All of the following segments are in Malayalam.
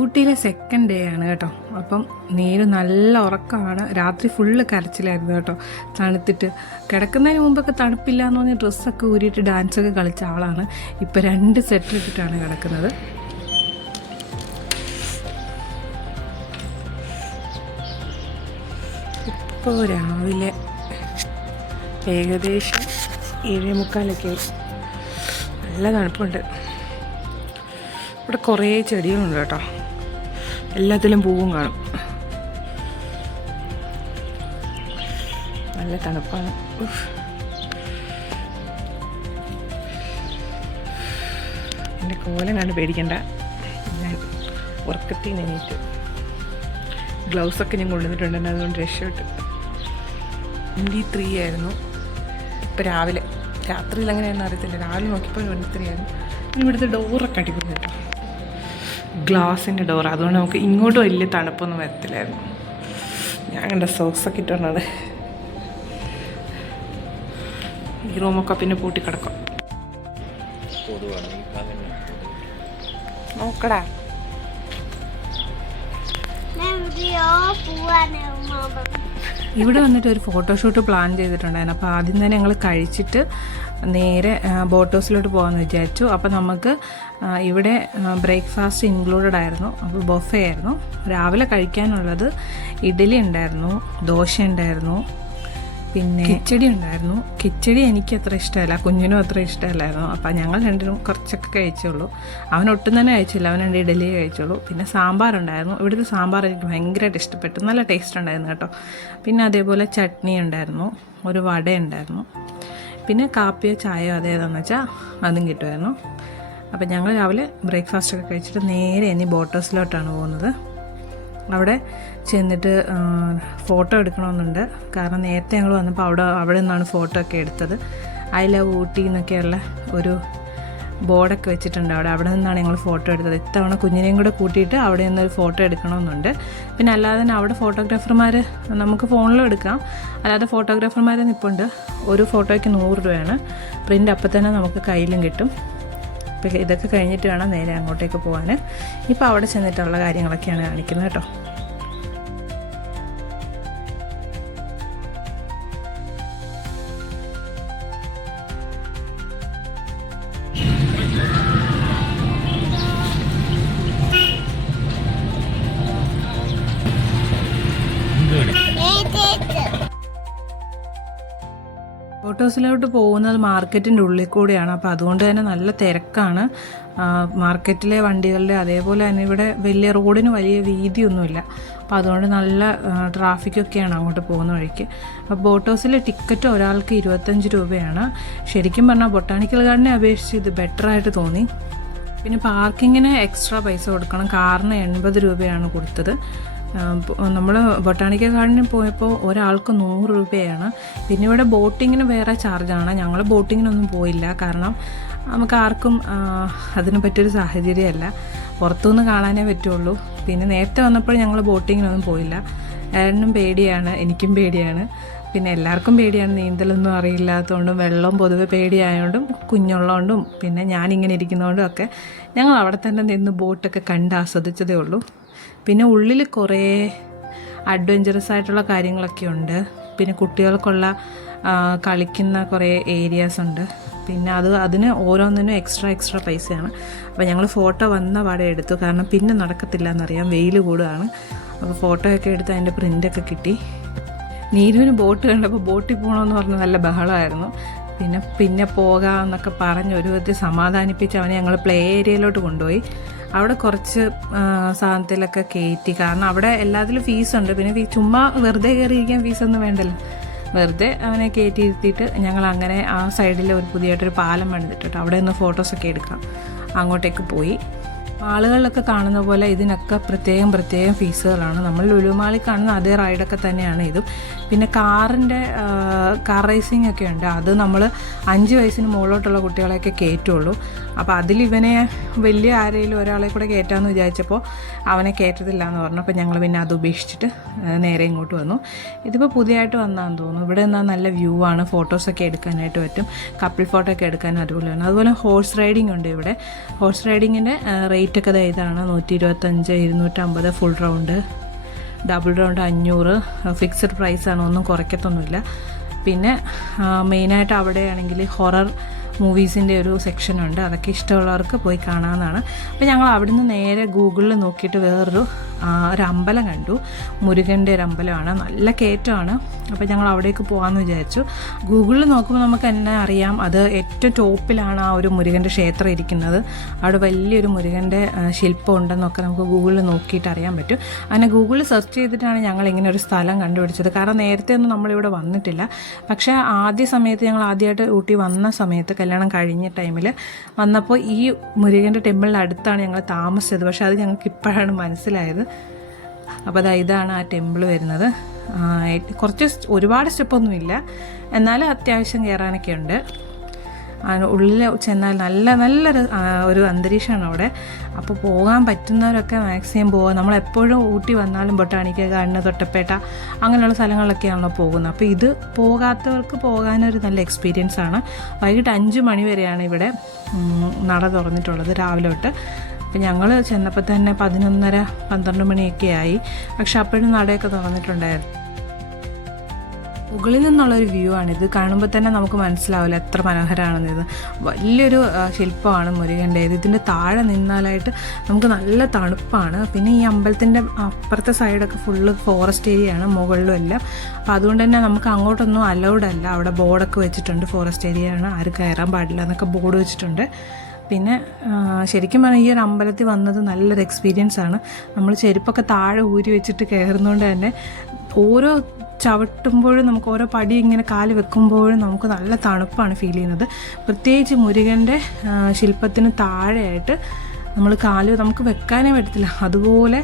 ഊട്ടിയിലെ സെക്കൻഡ് ഡേ ആണ് കേട്ടോ. അപ്പം നീര് നല്ല ഉറക്കമാണ്. രാത്രി ഫുള്ള് കരച്ചിലായിരുന്നു കേട്ടോ. തണുത്തിട്ട് കിടക്കുന്നതിന് മുമ്പൊക്കെ തണുപ്പില്ല എന്ന് പറഞ്ഞ് ഡ്രസ്സൊക്കെ ഊരിയിട്ട് ഡാൻസൊക്കെ കളിച്ച ആളാണ്. ഇപ്പം 2 സെറ്റിലിട്ടിട്ടാണ് കിടക്കുന്നത്. ഇപ്പോൾ രാവിലെ ഏകദേശം 7:45 നല്ല തണുപ്പുണ്ട്. ഇവിടെ കുറേ ചെടികളുണ്ട് കേട്ടോ. എല്ലാത്തിലും പൂവും കാണും. നല്ല തണുപ്പാണ്. എൻ്റെ കോലം കണ്ട് പേടിക്കണ്ട. ഞാൻ ഉറക്കത്തിൽ നിന്ന് എണീറ്റ് ഗ്ലൗസൊക്കെ ഞാൻ കൊണ്ടുവന്നിട്ടുണ്ട്. അതുകൊണ്ട് രക്ഷപ്പെട്ടു. 23 ആയിരുന്നു. ഇപ്പം രാവിലെ, രാത്രിയിൽ അങ്ങനെയാണെന്ന് അറിയത്തില്ല. രാവിലെ നോക്കിയപ്പോൾ 23 ആയിരുന്നു. ഇവിടുത്തെ ഡോറൊക്കെ അടിപൊളി കേട്ടോ. ഗ്ലാസിൻ്റെ ഡോർ, അതുകൊണ്ട് നമുക്ക് ഇങ്ങോട്ട് വലിയ തണുപ്പൊന്നും വരത്തില്ലായിരുന്നു. ഞാൻ കണ്ട സോക്സൊക്കെ ഇട്ടുകൊണ്ടാണ്. ഈ റൂമൊക്കെ പിന്നെ പൂട്ടി കിടക്കും. നോക്കടാ, ഇവിടെ വന്നിട്ട് ഒരു ഫോട്ടോഷൂട്ട് പ്ലാൻ ചെയ്തിട്ടുണ്ടായിരുന്നു. അപ്പോൾ ആദ്യം തന്നെ ഞങ്ങൾ കഴിച്ചിട്ട് നേരെ ബോട്ട് ഹൗസിലോട്ട് പോകാമെന്ന് വിചാരിച്ചു. അപ്പോൾ നമുക്ക് ഇവിടെ ബ്രേക്ക്ഫാസ്റ്റ് ഇൻക്ലൂഡഡ് ആയിരുന്നു. അപ്പോൾ ബൊഫേ ആയിരുന്നു. രാവിലെ കഴിക്കാനുള്ളത് ഇഡ്ഡലി ഉണ്ടായിരുന്നു, ദോശ ഉണ്ടായിരുന്നു, പിന്നെ കിച്ചടി ഉണ്ടായിരുന്നു. കിച്ചടി എനിക്ക് അത്ര ഇഷ്ടമല്ല, കുഞ്ഞിനും അത്ര ഇഷ്ടമല്ലായിരുന്നു. അപ്പോൾ ഞങ്ങൾ രണ്ടിനും കുറച്ചൊക്കെ കഴിച്ചുള്ളൂ. അവൻ ഒട്ടും തന്നെ കഴിച്ചില്ല, അവൻ 2 ഇഡ്ഡലിയേ കഴിച്ചുള്ളൂ. പിന്നെ സാമ്പാറുണ്ടായിരുന്നു. ഇവിടുത്തെ സാമ്പാർ എനിക്ക് ഭയങ്കരമായിട്ട് ഇഷ്ടപ്പെട്ടു. നല്ല ടേസ്റ്റ് ഉണ്ടായിരുന്നു കേട്ടോ. പിന്നെ അതേപോലെ ചട്നി ഉണ്ടായിരുന്നു, ഒരു വട ഉണ്ടായിരുന്നു, പിന്നെ കാപ്പിയോ ചായയോ അതേതാണെന്ന് വെച്ചാൽ അതും കിട്ടുമായിരുന്നു. അപ്പോൾ ഞങ്ങൾ രാവിലെ ബ്രേക്ക്ഫാസ്റ്റൊക്കെ കഴിച്ചിട്ട് നേരെ ഇനി ബോട്ട് ഹൗസിലോട്ടാണ് പോകുന്നത്. അവിടെ ചെന്നിട്ട് ഫോട്ടോ എടുക്കണമെന്നുണ്ട്. കാരണം നേരത്തെ ഞങ്ങൾ വന്നപ്പോൾ അവിടെ നിന്നാണ് ഫോട്ടോ ഒക്കെ എടുത്തത്. ഐ ലവ് ഊട്ടി എന്നൊക്കെയുള്ള ഒരു ബോർഡൊക്കെ വെച്ചിട്ടുണ്ട് അവിടെ നിന്നാണ് ഞങ്ങൾ ഫോട്ടോ എടുത്തത്. ഇത്തവണ കുഞ്ഞിനെയും കൂടെ കൂട്ടിയിട്ട് അവിടെ നിന്നൊരു ഫോട്ടോ എടുക്കണമെന്നുണ്ട്. പിന്നെ അല്ലാതെ തന്നെ അവിടെ ഫോട്ടോഗ്രാഫർമാർ നമുക്ക് ഫോണിലും എടുക്കാം, അല്ലാതെ ഫോട്ടോഗ്രാഫർമാർ നിൽപ്പുണ്ട്. ഒരു ഫോട്ടോയ്ക്ക് 100 രൂപയാണ്. പ്രിൻ്റ് അപ്പം തന്നെ നമുക്ക് കയ്യിലും കിട്ടും. അപ്പോൾ ഇതൊക്കെ കഴിഞ്ഞിട്ട് വേണം നേരെ അങ്ങോട്ടേക്ക് പോകാൻ. ഇപ്പോൾ അവിടെ ചെന്നിട്ടുള്ള കാര്യങ്ങളൊക്കെയാണ് കാണിക്കുന്നത് കേട്ടോ. ബോട്ട് ഹൗസിലോട്ട് പോകുന്നത് മാർക്കറ്റിൻ്റെ ഉള്ളിൽ കൂടെയാണ്. അപ്പോൾ അതുകൊണ്ട് തന്നെ നല്ല തിരക്കാണ് മാർക്കറ്റിലെ വണ്ടികളുടെ. അതേപോലെ തന്നെ ഇവിടെ വലിയ റോഡിന് വലിയ വീതിയൊന്നുമില്ല. അപ്പോൾ അതുകൊണ്ട് നല്ല ട്രാഫിക്കൊക്കെയാണ് അങ്ങോട്ട് പോകുന്ന വഴിക്ക്. അപ്പോൾ ബോട്ട് ഹൗസിലെ ടിക്കറ്റ് ഒരാൾക്ക് 25 രൂപയാണ്. ശരിക്കും പറഞ്ഞാൽ ബൊട്ടാണിക്കൽ ഗാർഡനെ അപേക്ഷിച്ച് ഇത് ബെറ്ററായിട്ട് തോന്നി. പിന്നെ പാർക്കിങ്ങിന് എക്സ്ട്രാ പൈസ കൊടുക്കണം. കാറിന് 80 രൂപയാണ് കൊടുത്തത്. നമ്മൾ ബൊട്ടാണിക്കൽ ഗാർഡനിൽ പോയപ്പോൾ ഒരാൾക്ക് 100 രൂപയാണ്. പിന്നെ ഇവിടെ ബോട്ടിങ്ങിന് വേറെ ചാർജാണ്. ഞങ്ങൾ ബോട്ടിങ്ങിനൊന്നും പോയില്ല, കാരണം നമുക്ക് ആർക്കും അതിന് പറ്റിയൊരു സാഹചര്യമല്ല. പുറത്തുനിന്ന് കാണാനേ പറ്റുള്ളൂ. പിന്നെ നേരത്തെ വന്നപ്പോൾ ഞങ്ങൾ ബോട്ടിങ്ങിനൊന്നും പോയില്ല. ഏട്ടനും പേടിയാണ്, എനിക്കും പേടിയാണ്, പിന്നെ എല്ലാവർക്കും പേടിയാണ്. നീന്തലൊന്നും അറിയില്ലാത്തതുകൊണ്ടും വെള്ളം പൊതുവെ പേടിയായതുകൊണ്ടും കുഞ്ഞുള്ളതുകൊണ്ടും പിന്നെ ഞാനിങ്ങനെ ഇരിക്കുന്നതുകൊണ്ടും ഒക്കെ ഞങ്ങൾ അവിടെ തന്നെ നിന്ന് ബോട്ടൊക്കെ കണ്ട് ആസ്വദിച്ചതേ ഉള്ളൂ. പിന്നെ ഉള്ളിൽ കുറേ അഡ്വഞ്ചറസ് ആയിട്ടുള്ള കാര്യങ്ങളൊക്കെ ഉണ്ട്. പിന്നെ കുട്ടികൾക്കുള്ള കളിക്കുന്ന കുറേ ഏരിയാസ് ഉണ്ട്. പിന്നെ അതിന് ഓരോന്നിനും എക്സ്ട്രാ പൈസയാണ്. അപ്പോൾ ഞങ്ങൾ ഫോട്ടോ വന്ന പാടെ എടുത്തു, കാരണം പിന്നെ നടക്കത്തില്ല എന്നറിയാം, വെയിൽ കൂടുകയാണ്. അപ്പോൾ ഫോട്ടോയൊക്കെ എടുത്ത് അതിൻ്റെ പ്രിൻ്റൊക്കെ കിട്ടി. നീരുവിന് ബോട്ട് കണ്ടപ്പോൾ ബോട്ടിൽ പോകണമെന്ന് പറഞ്ഞ് നല്ല ബഹളമായിരുന്നു. പിന്നെ പോകാമെന്നൊക്കെ പറഞ്ഞ് ഒരു വിധത്തിൽ സമാധാനിപ്പിച്ച് അവനെ ഞങ്ങൾ പ്ലേ ഏരിയയിലോട്ട് കൊണ്ടുപോയി. അവിടെ കുറച്ച് സാധനത്തിലൊക്കെ കയറ്റി, കാരണം അവിടെ എല്ലാത്തിലും ഫീസുണ്ട്. പിന്നെ ചുമ്മാ വെറുതെ കയറിയിരിക്കാൻ ഫീസൊന്നും വേണ്ടല്ലോ. വെറുതെ അവനെ കയറ്റി ഇരുത്തിയിട്ട് ഞങ്ങൾ അങ്ങനെ ആ സൈഡിൽ ഒരു പുതിയതായിട്ടൊരു പാലം പണിതിട്ടിട്ട് അവിടെ നിന്ന് ഫോട്ടോസൊക്കെ എടുക്കാം അങ്ങോട്ടേക്ക് പോയി. മാളുകളിലൊക്കെ കാണുന്ന പോലെ ഇതിനൊക്കെ പ്രത്യേകം ഫീസുകളാണ്. നമ്മൾ ലുലു മാളിൽ കാണുന്ന അതേ റൈഡൊക്കെ തന്നെയാണ് ഇതും. പിന്നെ കാർ റേസിംഗ് ഒക്കെ ഉണ്ട്. അത് നമ്മൾ 5 വയസ്സിന് മുകളിലോട്ടുള്ള കുട്ടികളെയൊക്കെ കയറ്റുള്ളൂ. അപ്പോൾ അതിലിവനെ വലിയ ആരെങ്കിലും ഒരാളെ കൂടെ കയറ്റാമെന്ന് വിചാരിച്ചപ്പോൾ അവനെ കയറ്റത്തില്ല എന്ന് പറഞ്ഞു. അപ്പോൾ ഞങ്ങൾ പിന്നെ അത് ഉപേക്ഷിച്ചിട്ട് നേരെ ഇങ്ങോട്ട് വന്നു. ഇതിപ്പോൾ പുതിയതായിട്ട് വന്നാന്ന് തോന്നുന്നു. ഇവിടെ നിന്നാൽ നല്ല വ്യൂ ആണ്, ഫോട്ടോസൊക്കെ എടുക്കാനായിട്ട് പറ്റും. കപ്പിൾ ഫോട്ടോ ഒക്കെ എടുക്കാൻ അടിപൊളിയാണ്. അതുപോലെ ഹോഴ്സ് റൈഡിംഗ് ഉണ്ട് ഇവിടെ. ഹോഴ്സ് റൈഡിങ്ങിൻ്റെ റേറ്റൊക്കെ ഇതാണ് 125, 250 full round, double round 500. Fixed പ്രൈസാണ്, ഒന്നും കുറയ്ക്കത്തൊന്നുമില്ല. പിന്നെ മെയിനായിട്ട് അവിടെയാണെങ്കിൽ ഹൊറർ മൂവീസിൻ്റെ ഒരു സെക്ഷനുണ്ട്, അതൊക്കെ ഇഷ്ടമുള്ളവർക്ക് പോയി കാണാവുന്നതാണ്. അപ്പോൾ ഞങ്ങൾ അവിടുന്ന് നേരെ ഗൂഗിളിൽ നോക്കിയിട്ട് വേറൊരു അമ്പലം കണ്ടു. മുരുകൻ്റെ ഒരു അമ്പലമാണ്, നല്ല കയറ്റമാണ്. അപ്പോൾ ഞങ്ങൾ അവിടേക്ക് പോകാമെന്ന് വിചാരിച്ചു. ഗൂഗിളിൽ നോക്കുമ്പോൾ നമുക്ക് എന്നെ അറിയാം, അത് ഏറ്റവും ടോപ്പിലാണ് ആ ഒരു മുരുകൻ്റെ ക്ഷേത്രം ഇരിക്കുന്നത്. അവിടെ വലിയൊരു മുരുകൻ്റെ ശില്പം ഉണ്ടെന്നൊക്കെ നമുക്ക് ഗൂഗിളിൽ നോക്കിയിട്ട് അറിയാൻ പറ്റും. അങ്ങനെ ഗൂഗിളിൽ സെർച്ച് ചെയ്തിട്ടാണ് ഞങ്ങൾ ഇങ്ങനെ ഒരു സ്ഥലം കണ്ടുപിടിച്ചത്. കാരണം നേരത്തെ ഒന്നും നമ്മളിവിടെ വന്നിട്ടില്ല. പക്ഷേ ആദ്യ സമയത്ത് ഞങ്ങൾ ആദ്യമായിട്ട് ഊട്ടി വന്ന സമയത്ത്, കല്യാണം കഴിഞ്ഞ ടൈമിൽ വന്നപ്പോൾ ഈ മുരുകൻ്റെ ടെമ്പിളിൻ്റെ അടുത്താണ് ഞങ്ങൾ താമസിച്ചത്. പക്ഷേ അത് ഞങ്ങൾക്ക് ഇപ്പോഴാണ് മനസ്സിലായത്. അപ്പോൾ ഇതാണ് ആ ടെമ്പിൾ വരുന്നത്. കുറച്ച് ഒരുപാട് സ്റ്റെപ്പൊന്നുമില്ല, എന്നാലും അത്യാവശ്യം കയറാനൊക്കെ ഉണ്ട്. ഉള്ളിൽ ചെന്നാൽ നല്ലൊരു ഒരു അന്തരീക്ഷമാണ് അവിടെ. അപ്പോൾ പോകാൻ പറ്റുന്നവരൊക്കെ മാക്സിമം പോകാം. നമ്മളെപ്പോഴും ഊട്ടി വന്നാലും ബൊട്ടാണിക്കൽ ഗാർഡൻ, തൊട്ടപ്പേട്ട അങ്ങനെയുള്ള സ്ഥലങ്ങളിലൊക്കെയാണല്ലോ പോകുന്നത്. അപ്പോൾ ഇത് പോകാത്തവർക്ക് പോകാനൊരു നല്ല എക്സ്പീരിയൻസ് ആണ്. വൈകിട്ട് 5 മണി വരെയാണ് ഇവിടെ നട തുറന്നിട്ടുള്ളത്, രാവിലെ തൊട്ട്. അപ്പോൾ ഞങ്ങൾ ചെന്നപ്പോൾ തന്നെ 11:30, 12 മണിയൊക്കെ ആയി. പക്ഷെ അപ്പോഴും നടയൊക്കെ തുറന്നിട്ടുണ്ടായിരുന്നു. മുകളിൽ നിന്നുള്ളൊരു വ്യൂ ആണിത്. കാണുമ്പോൾ തന്നെ നമുക്ക് മനസ്സിലാവില്ല എത്ര മനോഹരമാണെന്നിത്. വലിയൊരു ശില്പമാണ് മുരുകൻ്റേത്. ഇതിൻ്റെ താഴെ നിന്നാലായിട്ട് നമുക്ക് നല്ല തണുപ്പാണ്. പിന്നെ ഈ അമ്പലത്തിൻ്റെ അപ്പുറത്തെ സൈഡൊക്കെ ഫുള്ള് ഫോറസ്റ്റ് ഏരിയയാണ്, മുകളിലും എല്ലാം. അപ്പോൾ അതുകൊണ്ട് തന്നെ നമുക്ക് അങ്ങോട്ടൊന്നും അലൗഡ് അല്ല. അവിടെ ബോർഡൊക്കെ വെച്ചിട്ടുണ്ട്, ഫോറസ്റ്റ് ഏരിയയാണ്, ആരും കയറാൻ പാടില്ല എന്നൊക്കെ ബോർഡ് വെച്ചിട്ടുണ്ട്. പിന്നെ ശരിക്കും പറഞ്ഞാൽ ഈ ഒരു അമ്പലത്തിൽ വന്നത് നല്ലൊരു എക്സ്പീരിയൻസ് ആണ്. നമ്മൾ ചെരുപ്പൊക്കെ താഴെ ഊരി വെച്ചിട്ട് കയറുന്നതുകൊണ്ട് തന്നെ ഓരോ ചവിട്ടുമ്പോഴും നമുക്ക് ഓരോ പടി ഇങ്ങനെ കാല് വെക്കുമ്പോഴും നമുക്ക് നല്ല തണുപ്പാണ് ഫീൽ ചെയ്യുന്നത്. പ്രത്യേകിച്ച് മുരുകൻ്റെ ശില്പത്തിന് താഴെയായിട്ട് നമ്മൾ കാല് നമുക്ക് വെക്കാനേ പറ്റത്തില്ല, അതുപോലെ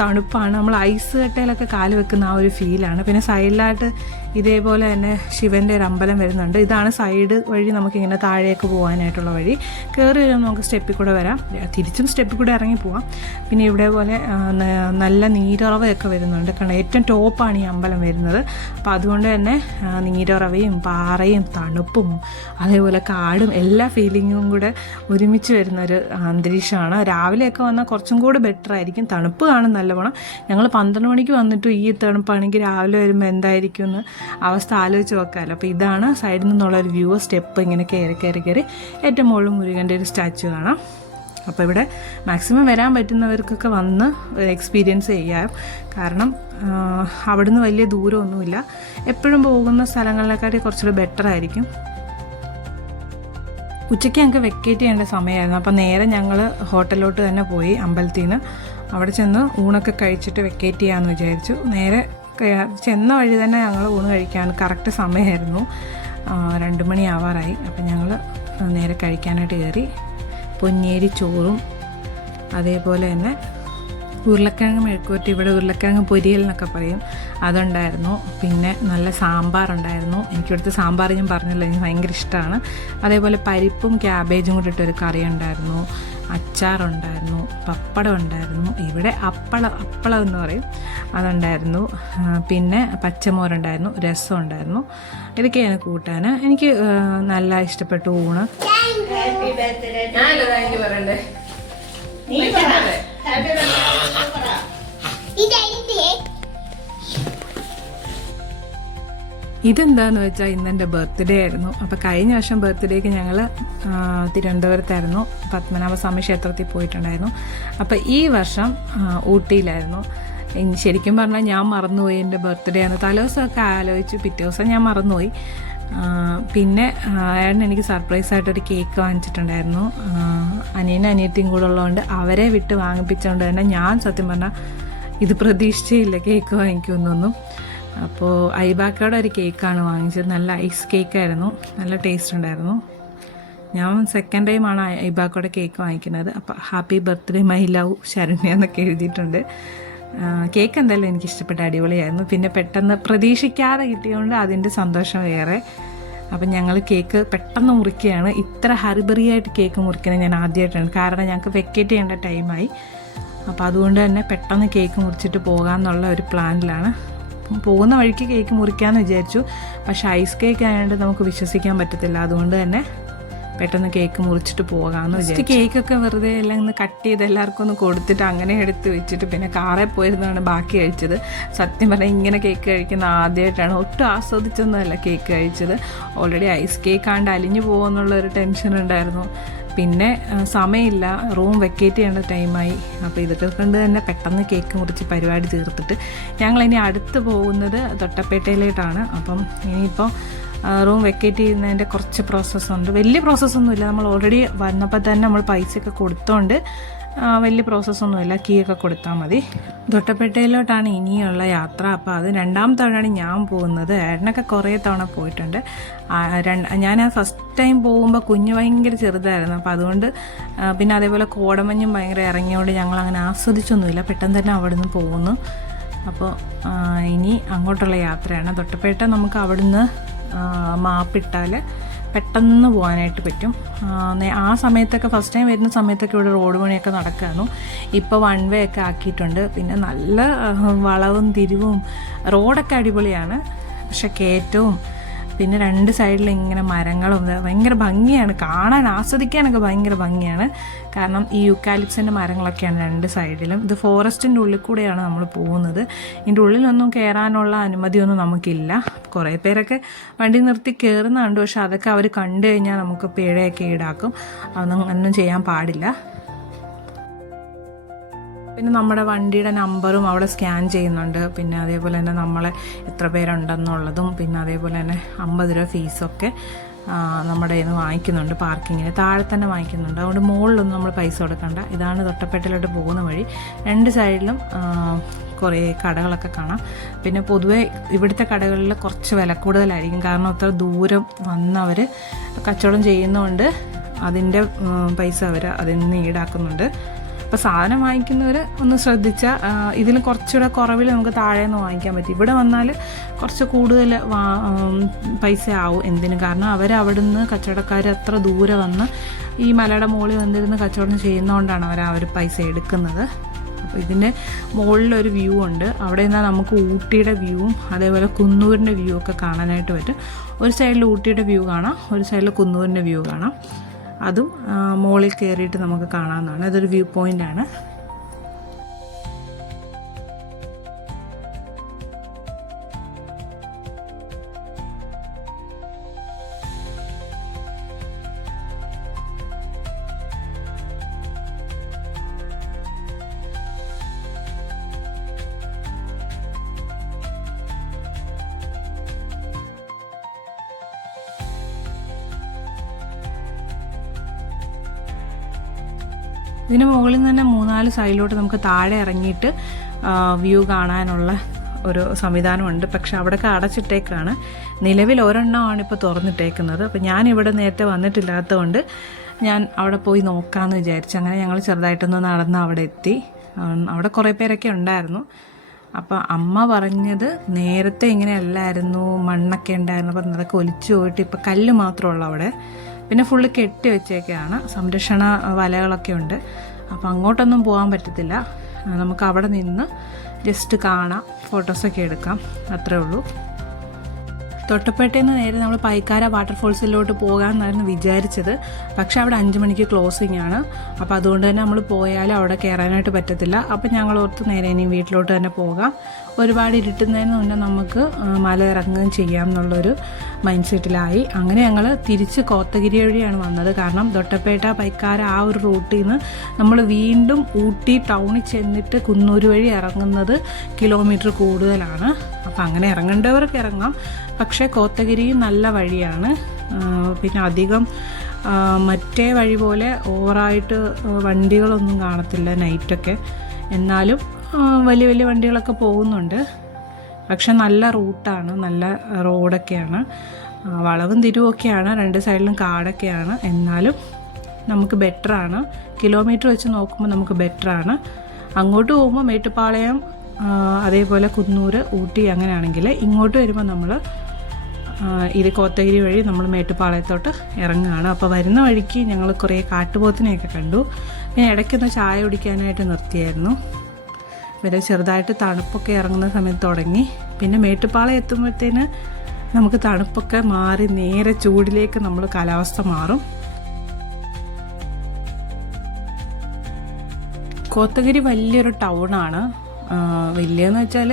തണുപ്പാണ്. നമ്മൾ ഐസ് കട്ടയിലൊക്കെ കാല് വെക്കുന്ന ആ ഒരു ഫീലാണ്. പിന്നെ സൈഡിലായിട്ട് ഇതേപോലെ തന്നെ ശിവൻ്റെ ഒരു അമ്പലം വരുന്നുണ്ട്. ഇതാണ് സൈഡ് വഴി നമുക്കിങ്ങനെ താഴേക്ക് പോകാനായിട്ടുള്ള വഴി. കയറി വരുമ്പോൾ നമുക്ക് സ്റ്റെപ്പിൽ കൂടെ വരാം, തിരിച്ചും സ്റ്റെപ്പിൽ കൂടെ ഇറങ്ങി പോവാം. പിന്നെ ഇവിടെ പോലെ നല്ല നീരുറവയൊക്കെ വരുന്നുണ്ട്. കാരണം ഏറ്റവും ടോപ്പാണ് ഈ അമ്പലം വരുന്നത്. അപ്പോൾ അതുകൊണ്ട് തന്നെ നീരുറവയും പാറയും തണുപ്പും അതേപോലെ കാടും എല്ലാ ഫീലിങ്ങും കൂടെ ഒരുമിച്ച് വരുന്നൊരു അന്തരീക്ഷമാണ്. രാവിലെയൊക്കെ വന്നാൽ കുറച്ചും കൂടി ബെറ്റർ ആയിരിക്കും, തണുപ്പ് കാണും നല്ലവണ്ണം. ഞങ്ങൾ 12 മണിക്ക് വന്നിട്ട് ഈ തണുപ്പാണെങ്കിൽ രാവിലെ വരുമ്പോൾ എന്തായിരിക്കും എന്ന് അവസ്ഥ ആലോചിച്ച് വെക്കാമല്ലോ. അപ്പോൾ ഇതാണ് സൈഡിൽ നിന്നുള്ളൊരു വ്യൂ. സ്റ്റെപ്പ് ഇങ്ങനെ കയറി ഏറ്റവും മുകളിൽ മുരുകൻ്റെ ഒരു സ്റ്റാച്ചു കാണാം. അപ്പോൾ ഇവിടെ മാക്സിമം വരാൻ പറ്റുന്നവർക്കൊക്കെ വന്ന് എക്സ്പീരിയൻസ് ചെയ്യാം. കാരണം അവിടുന്ന് വലിയ ദൂരമൊന്നുമില്ല. എപ്പോഴും പോകുന്ന സ്ഥലങ്ങളിലെക്കാട്ടി കുറച്ചുകൂടി ബെറ്റർ ആയിരിക്കും. ഉച്ചയ്ക്ക് ഞങ്ങൾക്ക് വെക്കേറ്റ് ചെയ്യേണ്ട സമയമായിരുന്നു. അപ്പോൾ നേരെ ഞങ്ങൾ ഹോട്ടലിലോട്ട് തന്നെ പോയി, അമ്പലത്തിൽ നിന്ന്. അവിടെ ചെന്ന് ഊണൊക്കെ കഴിച്ചിട്ട് വെക്കേറ്റ് ചെയ്യാമെന്ന് വിചാരിച്ചു. നേരെ ചെന്ന വഴി തന്നെ ഞങ്ങൾ ഊണ് കഴിക്കാൻ കറക്റ്റ് സമയമായിരുന്നു, 2 മണി ആവാറായി. അപ്പം ഞങ്ങൾ നേരെ കഴിക്കാനായിട്ട് കയറി. പൊന്നിയേരി ചോറും അതേപോലെ തന്നെ ഉരുളക്കിഴങ്ങ് മെഴുക്കുവരട്ടി, ഇവിടെ ഉരുളക്കിഴങ്ങ് പൊരിയൽ എന്നൊക്കെ പറയും, അതുണ്ടായിരുന്നു. പിന്നെ നല്ല സാമ്പാറുണ്ടായിരുന്നു. എനിക്കിവിടുത്തെ സാമ്പാർ ഞാൻ പറഞ്ഞല്ലോ, എനിക്ക് ഭയങ്കര ഇഷ്ടമാണ്. അതേപോലെ പരിപ്പും ക്യാബേജും കൂടി ഇട്ടൊരു കറി ഉണ്ടായിരുന്നു, അച്ചാറുണ്ടായിരുന്നു, പപ്പടം ഉണ്ടായിരുന്നു. ഇവിടെ അപ്പളം എന്ന് പറയും, അതുണ്ടായിരുന്നു. പിന്നെ പച്ചമോരുണ്ടായിരുന്നു, രസം ഉണ്ടായിരുന്നു. ഇതൊക്കെയാണ് കൂട്ടാൻ. എനിക്ക് നല്ല ഇഷ്ടപ്പെട്ടു ഊണ്. ഇതെന്താന്ന് വെച്ചാൽ ഇന്നെൻ്റെ ബർത്ത്ഡേ ആയിരുന്നു. അപ്പോൾ കഴിഞ്ഞ വർഷം ബർത്ത്ഡേക്ക് ഞങ്ങൾ തിരുവനന്തപുരത്തായിരുന്നു, പത്മനാഭസ്വാമി ക്ഷേത്രത്തിൽ പോയിട്ടുണ്ടായിരുന്നു. അപ്പോൾ ഈ വർഷം ഊട്ടിയിലായിരുന്നു. ശരിക്കും പറഞ്ഞാൽ ഞാൻ മറന്നുപോയി എൻ്റെ ബർത്ത്ഡേ ആണ്. തലേദിവസമൊക്കെ ആലോചിച്ചു, പിറ്റേ ദിവസം ഞാൻ മറന്നുപോയി. പിന്നെ ഏട്ടൻ എനിക്ക് സർപ്രൈസായിട്ടൊരു കേക്ക് വാങ്ങിച്ചിട്ടുണ്ടായിരുന്നു. അനിയനും അനിയത്തിയും കൂടെ ഉള്ളതുകൊണ്ട് അവരെ വിട്ട് വാങ്ങിപ്പിച്ചുകൊണ്ട് തന്നെ ഞാൻ സത്യം പറഞ്ഞാൽ ഇത് പ്രതീക്ഷിച്ചില്ല കേക്ക് വാങ്ങിക്കുമെന്നൊന്നും. അപ്പോൾ ഐബാക്കയുടെ ഒരു കേക്കാണ് വാങ്ങിച്ചത്. നല്ല ഐസ് കേക്കായിരുന്നു, നല്ല ടേസ്റ്റ് ഉണ്ടായിരുന്നു. ഞാൻ സെക്കൻഡ് ടൈമാണ് ഐബാക്കയുടെ കേക്ക് വാങ്ങിക്കുന്നത്. അപ്പോൾ happy birthday my love Saranya എന്നൊക്കെ എഴുതിയിട്ടുണ്ട്. കേക്ക് എന്തായാലും എനിക്ക് ഇഷ്ടപ്പെട്ട അടിപൊളിയായിരുന്നു. പിന്നെ പെട്ടെന്ന് പ്രതീക്ഷിക്കാതെ കിട്ടിയതുകൊണ്ട് അതിൻ്റെ സന്തോഷം വേറെ. അപ്പം ഞങ്ങൾ കേക്ക് പെട്ടെന്ന് മുറിക്കുകയാണ്. ഇത്ര ഹറിബറിയായിട്ട് കേക്ക് മുറിക്കുന്നത് ഞാൻ ആദ്യമായിട്ടാണ്. കാരണം ഞങ്ങൾക്ക് വെക്കേറ്റ് ചെയ്യേണ്ട ടൈമായി. അപ്പോൾ അതുകൊണ്ട് തന്നെ പെട്ടെന്ന് കേക്ക് മുറിച്ചിട്ട് പോകാമെന്നുള്ള ഒരു പ്ലാനിലാണ്. പോകുന്ന വഴിക്ക് കേക്ക് മുറിക്കാമെന്ന് വിചാരിച്ചു. പക്ഷേ ഐസ് കേക്ക് ആയതുകൊണ്ട് നമുക്ക് വിശ്വസിക്കാൻ പറ്റത്തില്ല. അതുകൊണ്ട് തന്നെ പെട്ടെന്ന് കേക്ക് മുറിച്ചിട്ട് പോകാമെന്ന് വിചാരിച്ചു. കേക്കൊക്കെ വെറുതെ എല്ലാം ഒന്ന് കട്ട് ചെയ്ത് എല്ലാവർക്കും ഒന്ന് കൊടുത്തിട്ട് അങ്ങനെ എടുത്ത് വെച്ചിട്ട് പിന്നെ കാറിൽ പോയിരുന്നാണ് ബാക്കി കഴിച്ചത്. സത്യം പറഞ്ഞാൽ ഇങ്ങനെ കേക്ക് കഴിക്കുന്ന ആദ്യമായിട്ടാണ്. ഒട്ടും ആസ്വദിച്ചൊന്നുമല്ല കേക്ക് കഴിച്ചത്. ഓൾറെഡി ഐസ് കേക്കാണ്ട് അലിഞ്ഞു പോകുമെന്നുള്ളൊരു ടെൻഷൻ ഉണ്ടായിരുന്നു. പിന്നെ സമയമില്ല, റൂം വെക്കേറ്റ് ചെയ്യേണ്ട ടൈമായി. അപ്പോൾ ഇതൊക്കെ കൊണ്ട് തന്നെ പെട്ടെന്ന് കേക്ക് മുറിച്ച് പരിപാടി തീർത്തിട്ട് ഞങ്ങളിനി അടുത്ത് പോകുന്നത് തൊട്ടപ്പേട്ടയിലേട്ടാണ്. അപ്പം ഇനിയിപ്പോൾ റൂം വെക്കേറ്റ് ചെയ്യുന്നതിൻ്റെ കുറച്ച് പ്രോസസ്സുണ്ട്. വലിയ പ്രോസസ്സൊന്നുമില്ല, നമ്മൾ ഓൾറെഡി വന്നപ്പോൾ തന്നെ നമ്മൾ പൈസയൊക്കെ കൊടുത്തോണ്ട് വലിയ പ്രോസസ്സൊന്നുമില്ല, കീ ഒക്കെ കൊടുത്താൽ മതി. തൊട്ടപ്പേട്ടയിലോട്ടാണ് ഇനിയുള്ള യാത്ര. അപ്പോൾ അത് 2ാം തവണയാണ് ഞാൻ പോകുന്നത്. ഏട്ടനൊക്കെ കുറേ തവണ പോയിട്ടുണ്ട്. ഞാൻ ഫസ്റ്റ് ടൈം പോകുമ്പോൾ കുഞ്ഞ് ഭയങ്കര ചെറുതായിരുന്നു. അപ്പോൾ അതുകൊണ്ട് പിന്നെ അതേപോലെ കോടമഞ്ഞും ഭയങ്കര ഇറങ്ങിയോണ്ട് ഞങ്ങൾ അങ്ങനെ ആസ്വദിച്ചൊന്നുമില്ല, പെട്ടെന്ന് തന്നെ അവിടെ നിന്ന് പോകുന്നു. അപ്പോൾ ഇനി അങ്ങോട്ടുള്ള യാത്രയാണ്. തൊട്ടപ്പേട്ട നമുക്ക് അവിടുന്ന് മാപ്പിട്ടാൽ പെട്ടെന്ന് പോകാനായിട്ട് പറ്റും. ആ സമയത്തൊക്കെ ഫസ്റ്റ് ടൈം വരുന്ന സമയത്തൊക്കെ ഇവിടെ റോഡ് പണിയൊക്കെ നടക്കായിരുന്നു. ഇപ്പോൾ 1 വേ ഒക്കെ ആക്കിയിട്ടുണ്ട്. പിന്നെ നല്ല വളവും തിരിവും, റോഡൊക്കെ അടിപൊളിയാണ്. പക്ഷെ കയറ്റവും പിന്നെ 2 സൈഡിൽ ഇങ്ങനെ മരങ്ങളും ഭയങ്കര ഭംഗിയാണ് കാണാൻ, ആസ്വദിക്കാനൊക്കെ ഭയങ്കര ഭംഗിയാണ്. കാരണം ഈ യൂക്കാലിപ്സിൻ്റെ മരങ്ങളൊക്കെയാണ് 2 സൈഡിലും. ഇത് ഫോറസ്റ്റിൻ്റെ ഉള്ളിൽ കൂടെയാണ് നമ്മൾ പോകുന്നത്. ഇതിൻ്റെ ഉള്ളിലൊന്നും കയറാനുള്ള അനുമതിയൊന്നും നമുക്കില്ല. കുറേ പേരൊക്കെ വണ്ടി നിർത്തി കയറുന്നുണ്ട്, പക്ഷെ അതൊക്കെ അവർ കണ്ടു കഴിഞ്ഞാൽ നമുക്ക് പിഴയൊക്കെ ഈടാക്കും. അതൊന്നും ചെയ്യാൻ പാടില്ല. പിന്നെ നമ്മുടെ വണ്ടിയുടെ നമ്പറും അവിടെ സ്കാൻ ചെയ്യുന്നുണ്ട്. പിന്നെ അതേപോലെ തന്നെ നമ്മളെ എത്ര പേരുണ്ടെന്നുള്ളതും പിന്നെ അതേപോലെ തന്നെ 50 രൂപ ഫീസൊക്കെ നമ്മുടെ കയ്യിൽ നിന്ന് വാങ്ങിക്കുന്നുണ്ട്. പാർക്കിങ്ങിന് താഴെ തന്നെ വാങ്ങിക്കുന്നുണ്ട്. അതുകൊണ്ട് മുകളിലൊന്നും നമ്മൾ പൈസ കൊടുക്കണ്ട. ഇതാണ് തൊട്ടപ്പേട്ടയിലോട്ട് പോകുന്ന വഴി. 2 സൈഡിലും കുറേ കടകളൊക്കെ കാണാം. പിന്നെ പൊതുവെ ഇവിടുത്തെ കടകളിൽ കുറച്ച് വില കൂടുതലായിരിക്കും. കാരണം അത്ര ദൂരം വന്നവർ കച്ചവടം ചെയ്യുന്നതുകൊണ്ട് അതിൻ്റെ പൈസ അവർ അതിൽ നിന്ന് ഈടാക്കുന്നുണ്ട്. അപ്പോൾ സാധനം വാങ്ങിക്കുന്നവർ ഒന്ന് ശ്രദ്ധിച്ചാൽ ഇതിൽ കുറച്ചുകൂടെ കുറവിൽ നമുക്ക് താഴെ നിന്ന് വാങ്ങിക്കാൻ പറ്റും. ഇവിടെ വന്നാൽ കുറച്ച് കൂടുതൽ പൈസ ആവും. എന്തിന്? കാരണം അവരവിടുന്ന് കച്ചവടക്കാർ അത്ര ദൂരെ വന്ന് ഈ മലയുടെ മുകളിൽ വന്നിരുന്ന് കച്ചവടം ചെയ്യുന്നതുകൊണ്ടാണ് അവർ പൈസ എടുക്കുന്നത്. അപ്പോൾ ഇതിൻ്റെ മുകളിലൊരു വ്യൂ ഉണ്ട്. അവിടെ നിന്നാൽ നമുക്ക് ഊട്ടിയുടെ വ്യൂവും അതേപോലെ കുന്നൂരിൻ്റെ വ്യൂ ഒക്കെ കാണാനായിട്ട് പറ്റും. ഒരു സൈഡിൽ ഊട്ടിയുടെ വ്യൂ കാണാം, ഒരു സൈഡിൽ കുന്നൂരിൻ്റെ വ്യൂ കാണാം. അതും മുകളിൽ കയറിയിട്ട് നമുക്ക് കാണാവുന്നതാണ്. അതൊരു വ്യൂ പോയിൻ്റാണ്. ഇതിന് മുകളിൽ നിന്ന് തന്നെ 3-4 സൈഡിലോട്ട് നമുക്ക് താഴെ ഇറങ്ങിയിട്ട് വ്യൂ കാണാനുള്ള ഒരു സംവിധാനമുണ്ട്. പക്ഷെ അവിടെയൊക്കെ അടച്ചിട്ടേക്കാണ്. നിലവിൽ ഒരെണ്ണമാണ് ഇപ്പോൾ തുറന്നിട്ടേക്കുന്നത്. അപ്പോൾ ഞാനിവിടെ നേരത്തെ വന്നിട്ടില്ലാത്തതുകൊണ്ട് ഞാൻ അവിടെ പോയി നോക്കാമെന്ന് വിചാരിച്ചു. അങ്ങനെ ഞങ്ങൾ ചെറുതായിട്ടൊന്ന് നടന്ന് അവിടെ എത്തി. അവിടെ കുറേ പേരൊക്കെ ഉണ്ടായിരുന്നു. അപ്പോൾ അമ്മ പറഞ്ഞത് നേരത്തെ ഇങ്ങനെയല്ലായിരുന്നു, മണ്ണൊക്കെ ഉണ്ടായിരുന്നു. അപ്പം അതൊക്കെ ഒലിച്ചു പോയിട്ട് ഇപ്പോൾ കല്ല് മാത്രമുള്ളൂ അവിടെ. പിന്നെ ഫുള്ള് കെട്ടി വെച്ചേക്കാണ്. സംരക്ഷണ വലകളൊക്കെ ഉണ്ട്. അപ്പോൾ അങ്ങോട്ടൊന്നും പോകാൻ പറ്റത്തില്ല. നമുക്ക് അവിടെ നിന്ന് ജസ്റ്റ് കാണാം, ഫോട്ടോസൊക്കെ എടുക്കാം, അത്രേ ഉള്ളൂ. തൊട്ടപ്പേട്ടയിൽ നിന്ന് നേരെ നമ്മൾ പൈക്കാര വാട്ടർഫോൾസിലോട്ട് പോകാമെന്നായിരുന്നു വിചാരിച്ചത്. പക്ഷെ അവിടെ 5 മണിക്ക് ക്ലോസിംഗ് ആണ്. അപ്പോൾ അതുകൊണ്ട് തന്നെ നമ്മൾ പോയാലും അവിടെ കയറാനായിട്ട് പറ്റത്തില്ല. അപ്പോൾ ഞങ്ങൾ ഓർത്ത് നേരെ ഇനി വീട്ടിലോട്ട് തന്നെ പോകാം. ഒരുപാട് ഇരുട്ടുന്നതിന് മുന്നേ നമുക്ക് മല ഇറങ്ങുകയും ചെയ്യാം എന്നുള്ളൊരു മൈൻഡ് സെറ്റിലായി. അങ്ങനെ ഞങ്ങൾ തിരിച്ച് കോത്തഗിരി വഴിയാണ് വന്നത്. കാരണം തൊട്ടപ്പേട്ട പൈക്കാര ആ ഒരു റൂട്ടിൽ നിന്ന് നമ്മൾ വീണ്ടും ഊട്ടി ടൗണിൽ ചെന്നിട്ട് കുന്നൂർ വഴി ഇറങ്ങുന്നത് കിലോമീറ്റർ കൂടുതലാണ്. അപ്പോൾ അങ്ങനെ ഇറങ്ങേണ്ടവർക്ക് ഇറങ്ങാം. പക്ഷേ കോത്തഗിരിയും നല്ല വഴിയാണ്. പിന്നെ അധികം മറ്റേ വഴി പോലെ ഓവറായിട്ട് വണ്ടികളൊന്നും കാണത്തില്ല നൈറ്റൊക്കെ. എന്നാലും വലിയ വലിയ വണ്ടികളൊക്കെ പോകുന്നുണ്ട്. പക്ഷെ നല്ല റൂട്ടാണ്, നല്ല റോഡൊക്കെയാണ്, വളവും തിരിവൊക്കെയാണ്, 2 സൈഡിലും കാടൊക്കെയാണ്. എന്നാലും നമുക്ക് ബെറ്ററാണ്. കിലോമീറ്റർ വെച്ച് നോക്കുമ്പോൾ നമുക്ക് ബെറ്ററാണ്. അങ്ങോട്ട് പോകുമ്പോൾ മേട്ടുപ്പാളയം അതേപോലെ കുന്നൂർ ഊട്ടി അങ്ങനെയാണെങ്കിൽ, ഇങ്ങോട്ട് വരുമ്പോൾ നമ്മൾ ഇത് കോത്തഗിരി വഴി നമ്മൾ മേട്ടുപ്പാളയത്തോട്ട് ഇറങ്ങുകയാണ്. അപ്പോൾ വരുന്ന വഴിക്ക് ഞങ്ങൾ കുറേ കാട്ടുപോത്തിനെയൊക്കെ കണ്ടു. പിന്നെ ഇടയ്ക്കൊന്ന് ചായ കുടിക്കാനായിട്ട് നിർത്തിയായിരുന്നു. പിന്നെ ചെറുതായിട്ട് തണുപ്പൊക്കെ ഇറങ്ങുന്ന സമയത്ത് തുടങ്ങി. പിന്നെ മേട്ടുപ്പാളയം എത്തുമ്പോഴത്തേന് നമുക്ക് തണുപ്പൊക്കെ മാറി നേരെ ചൂടിലേക്ക് നമ്മൾ കാലാവസ്ഥ മാറും. കോത്തഗിരി വലിയൊരു ടൗണാണ്. വലിയതെന്ന് വെച്ചാൽ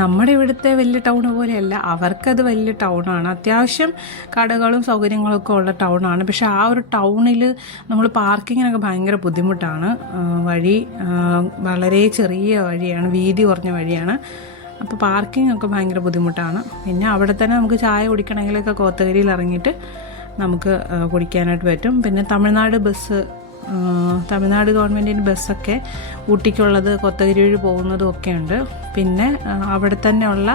നമ്മുടെ ഇവിടുത്തെ വലിയ ടൗൺ പോലെയല്ല, അവർക്കത് വലിയ ടൗണാണ്. അത്യാവശ്യം കടകളും സൗകര്യങ്ങളൊക്കെ ഉള്ള ടൗണാണ്. പക്ഷെ ആ ഒരു ടൗണിൽ നമ്മൾ പാർക്കിങ്ങിനൊക്കെ ഭയങ്കര ബുദ്ധിമുട്ടാണ്. വഴി വളരെ ചെറിയ വഴിയാണ്, വീതി കുറഞ്ഞ വഴിയാണ്. അപ്പോൾ പാർക്കിംഗ് ഒക്കെ ഭയങ്കര ബുദ്ധിമുട്ടാണ്. പിന്നെ അവിടെ തന്നെ നമുക്ക് ചായ കുടിക്കണമെങ്കിലൊക്കെ കോത്തഗിരിയിൽ ഇറങ്ങിയിട്ട് നമുക്ക് കുടിക്കാനായിട്ട് പറ്റും. പിന്നെ തമിഴ്നാട് ഗവൺമെൻറ്റിൻ്റെ ബസ്സൊക്കെ ഊട്ടിക്കുള്ളത് കോത്തഗിരി വഴി പോകുന്നതും ഒക്കെ ഉണ്ട്. പിന്നെ അവിടെ തന്നെയുള്ള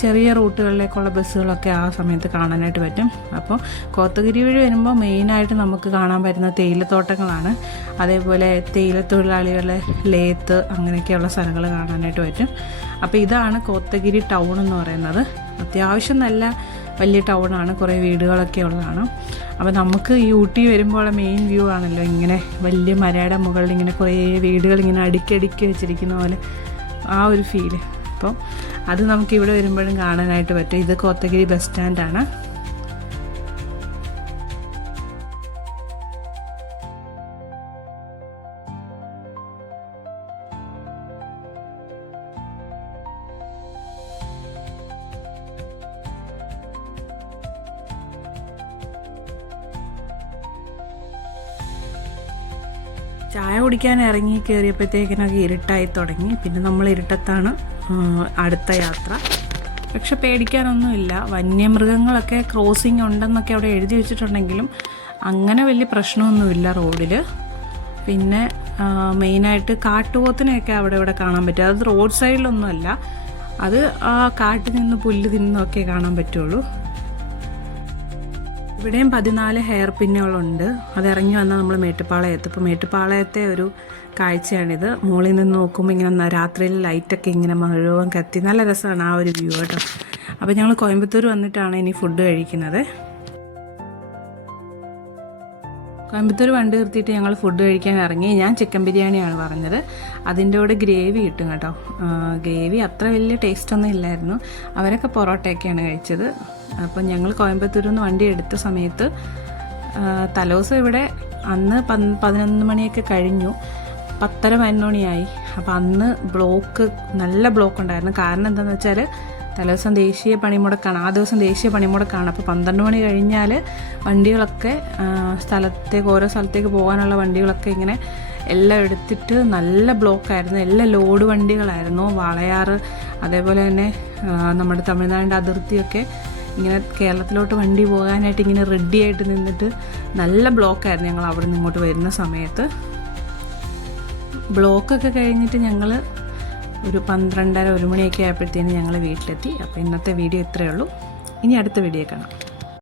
ചെറിയ റൂട്ടുകളിലേക്കുള്ള ബസ്സുകളൊക്കെ ആ സമയത്ത് കാണാനായിട്ട് പറ്റും. അപ്പോൾ കോത്തഗിരി വഴി വരുമ്പോൾ മെയിനായിട്ട് നമുക്ക് കാണാൻ പറ്റുന്ന തേയിലത്തോട്ടങ്ങളാണ്. അതേപോലെ തേയിലത്തൊഴിലാളികളെ ലേത്ത് അങ്ങനെയൊക്കെയുള്ള സ്ഥലങ്ങൾ കാണാനായിട്ട് പറ്റും. അപ്പോൾ ഇതാണ് കോത്തഗിരി ടൗൺ എന്ന് പറയുന്നത്. അത്യാവശ്യം നല്ല വലിയ ടൗണാണ്, കുറേ വീടുകളൊക്കെ ഉള്ളതാണ്. അപ്പോൾ നമുക്ക് ഈ ഊട്ടി വരുമ്പോൾ മെയിൻ വ്യൂ ആണല്ലോ ഇങ്ങനെ വലിയ മരയുടെ മുകളിൽ ഇങ്ങനെ കുറേ വീടുകൾ ഇങ്ങനെ അടുക്കി വെച്ചിരിക്കുന്ന പോലെ ആ ഒരു ഫീല്. അപ്പോൾ അത് നമുക്ക് ഇവിടെ വരുമ്പോഴും കാണാനായിട്ട് പറ്റും. ഇത് കോത്തഗിരി ബസ് സ്റ്റാൻഡാണ്. ചായ കുടിക്കാൻ ഇറങ്ങി കയറിയപ്പോഴത്തേക്കിനൊക്കെ ഇരുട്ടായി തുടങ്ങി. പിന്നെ നമ്മൾ ഇരുട്ടത്താണ് അടുത്ത യാത്ര. പക്ഷെ പേടിക്കാനൊന്നുമില്ല. വന്യമൃഗങ്ങളൊക്കെ ക്രോസിങ് ഉണ്ടെന്നൊക്കെ അവിടെ എഴുതി വെച്ചിട്ടുണ്ടെങ്കിലും അങ്ങനെ വലിയ പ്രശ്നമൊന്നുമില്ല റോഡിൽ. പിന്നെ മെയിനായിട്ട് കാട്ടുപോത്തിനെയൊക്കെ ഇവിടെ കാണാൻ പറ്റും. അത് റോഡ് സൈഡിലൊന്നുമല്ല, അത് ആ കാട്ടിൽ നിന്ന് പുല്ല് തിന്നൊക്കെ കാണാൻ പറ്റുള്ളൂ. ഇവിടെയും 14 ഹെയർ പിന്നുകളുണ്ട്. അത് ഇറങ്ങി വന്നാൽ നമ്മൾ മേട്ടുപ്പാളയത്ത്. ഇപ്പോൾ മേട്ടുപ്പാളയത്തെ ഒരു കാഴ്ചയാണിത്. മുകളിൽ നിന്ന് നോക്കുമ്പോൾ ഇങ്ങനെ രാത്രിയിൽ ലൈറ്റൊക്കെ ഇങ്ങനെ മുഴുവൻ കത്തി നല്ല രസമാണ് ആ ഒരു വ്യൂ കേട്ടോ. അപ്പോൾ ഞങ്ങൾ കോയമ്പത്തൂർ വന്നിട്ടാണ് ഇനി ഫുഡ് കഴിക്കുന്നത്. കോയമ്പത്തൂർ വണ്ടി നിർത്തിയിട്ട് ഞങ്ങൾ ഫുഡ് കഴിക്കാൻ ഇറങ്ങി. ഞാൻ ചിക്കൻ ബിരിയാണിയാണ് പറഞ്ഞത്. അതിൻ്റെ കൂടെ ഗ്രേവി കിട്ടും കേട്ടോ. ഗ്രേവി അത്ര വലിയ ടേസ്റ്റൊന്നും ഇല്ലായിരുന്നു. അവരൊക്കെ പൊറോട്ടയൊക്കെയാണ് കഴിച്ചത്. അപ്പോൾ ഞങ്ങൾ കോയമ്പത്തൂരിൽ നിന്ന് വണ്ടി എടുത്ത സമയത്ത് തലേദിവസം ഇവിടെ അന്ന് 11 മണിയൊക്കെ കഴിഞ്ഞു, 10:30-11 മണിയായി. അപ്പോൾ അന്ന് നല്ല ബ്ലോക്ക് ഉണ്ടായിരുന്നു. കാരണം എന്താണെന്ന് വെച്ചാൽ തലേദിവസം ദേശീയ പണിമുടക്കാണ്, ആ ദിവസം ദേശീയ പണിമുടക്കാണ്. അപ്പോൾ 12 മണി കഴിഞ്ഞാൽ വണ്ടികളൊക്കെ ഓരോ സ്ഥലത്തേക്ക് പോകാനുള്ള വണ്ടികളൊക്കെ ഇങ്ങനെ എല്ലാം എടുത്തിട്ട് നല്ല ബ്ലോക്കായിരുന്നു. എല്ലാം ലോഡ് വണ്ടികളായിരുന്നു. വാളയാറ് അതേപോലെ തന്നെ നമ്മുടെ തമിഴ്നാടിൻ്റെ അതിർത്തിയൊക്കെ ഇങ്ങനെ കേരളത്തിലോട്ട് വണ്ടി പോകാനായിട്ട് ഇങ്ങനെ റെഡിയായിട്ട് നിന്നിട്ട് നല്ല ബ്ലോക്കായിരുന്നു ഞങ്ങൾ അവിടെ നിന്ന് ഇങ്ങോട്ട് വരുന്ന സമയത്ത്. ബ്ലോക്കൊക്കെ കഴിഞ്ഞിട്ട് ഞങ്ങൾ ഒരു 12:30-1 മണിയൊക്കെ ആയപ്പോഴത്തേനും ഞങ്ങൾ വീട്ടിലെത്തി. അപ്പോൾ ഇന്നത്തെ വീഡിയോ ഇത്രയേ ഉള്ളൂ. ഇനി അടുത്ത വീഡിയോ കാണാം.